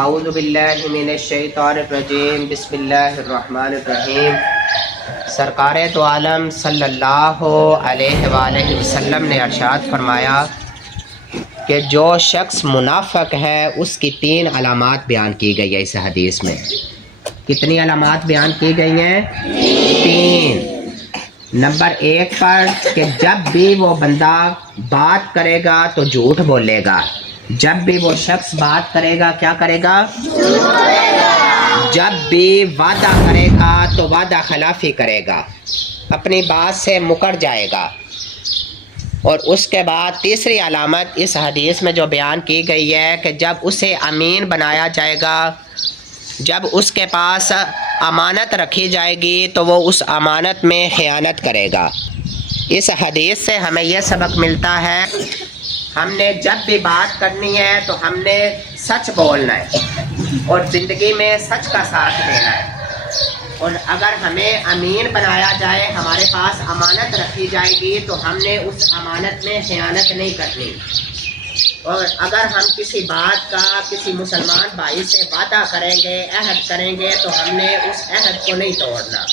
اعوذ باللہ من الشیطان الرجیم بسم اللہ الرحمن الرحیم۔ سرکار دو عالم صلی اللہ علیہ وآلہ وسلم نے ارشاد فرمایا کہ جو شخص منافق ہے اس کی 3 علامات بیان کی گئی ہے اس حدیث میں۔ کتنی علامات بیان کی گئی ہیں؟ 3۔ نمبر 1 پر کہ جب بھی وہ بندہ بات کرے گا تو جھوٹ بولے گا۔ جب بھی وہ شخص بات کرے گا کیا کرے گا؟ جب بھی وعدہ کرے گا تو وعدہ خلافی کرے گا، اپنی بات سے مکر جائے گا۔ اور اس کے بعد تیسری علامت اس حدیث میں جو بیان کی گئی ہے کہ جب اسے امین بنایا جائے گا، جب اس کے پاس امانت رکھی جائے گی تو وہ اس امانت میں خیانت کرے گا۔ اس حدیث سے ہمیں یہ سبق ملتا ہے، ہم نے جب بھی بات کرنی ہے تو ہم نے سچ بولنا ہے اور زندگی میں سچ کا ساتھ دینا ہے۔ اور اگر ہمیں امین بنایا جائے، ہمارے پاس امانت رکھی جائے گی تو ہم نے اس امانت میں خیانت نہیں کرنی۔ اور اگر ہم کسی بات کا کسی مسلمان بھائی سے وعدہ کریں گے، عہد کریں گے تو ہم نے اس عہد کو نہیں توڑنا۔